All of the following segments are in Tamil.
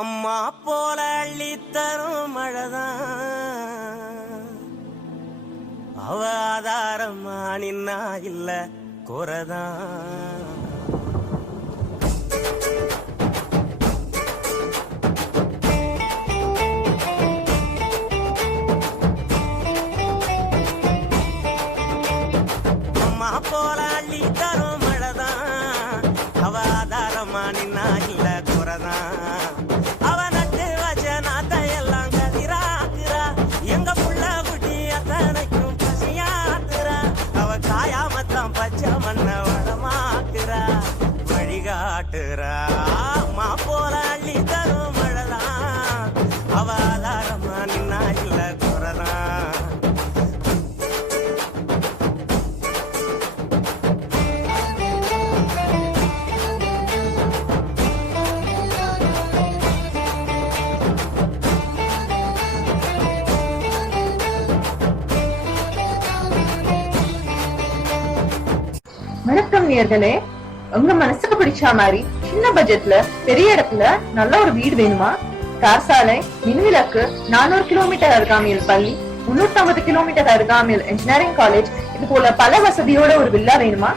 அம்மா போல அள்ளி தரும் மழைதான் அவ ஆதாரமா நின்னா இல்ல குறதான். அம்மா போல அள்ளி தரும் மழைதான் அவ ஆதாரமா நின்னா இல்ல குறதான். பச்சை மண்ண வளமாக்குறா வழிகாட்டுறா. அம்மா போல அள்ளி தரும் மழைதான் அவ ஆதாரமா நின்னா இல்ல குறதான். வணக்கம் நேயர்களே, உங்க மனசுக்கு பிடிச்ச மாதிரி சின்ன பட்ஜெட்ல பெரிய இடத்துல நல்ல ஒரு வீடு வேணுமா? தார் சாலை, மின்விளக்கு, 400 கிலோமீட்டர் அருகாமையில் பள்ளி, 350 கிலோமீட்டர் அருகாமையில் இன்ஜினியரிங் காலேஜ், இது போல பல வசதியோட ஒரு வில்லா வேணுமா?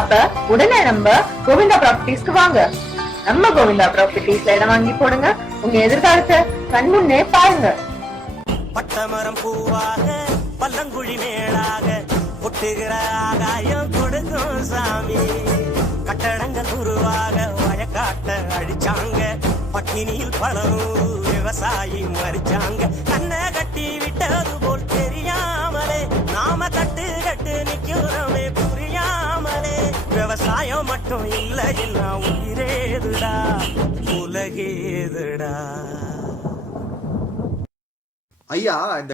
அப்ப உடனே நம்ம கோவிந்தா ப்ராப்பர்ட்டிஸ்க்கு வாங்க. நம்ம கோவிந்தா ப்ராப்பர்ட்டிஸ்ல இடம் வாங்கி போடுங்க. உங்க எதிர்காலத்தை கண்முன்னே பாருங்க. பட்டமரம் பூவாக பல்லங்குழி மேலாக ஒட்டுகிற ஆகாயம் கொடுக்கும் சாமி. கட்டடங்கள் உருவாக வயக்காட்ட அடிச்சாங்க, பட்டினியில் பலரும் விவசாயி மறிச்சாங்க. கண்ணை கட்டி விட்டது போல் தெரியாமலே நாம கட்டு கட்டு நிக்கிறோமே புரியாமலே. விவசாயம் மட்டும் இல்ல இல்ல உயிரேதுடா உலகேதுடா. ஐயா, இந்த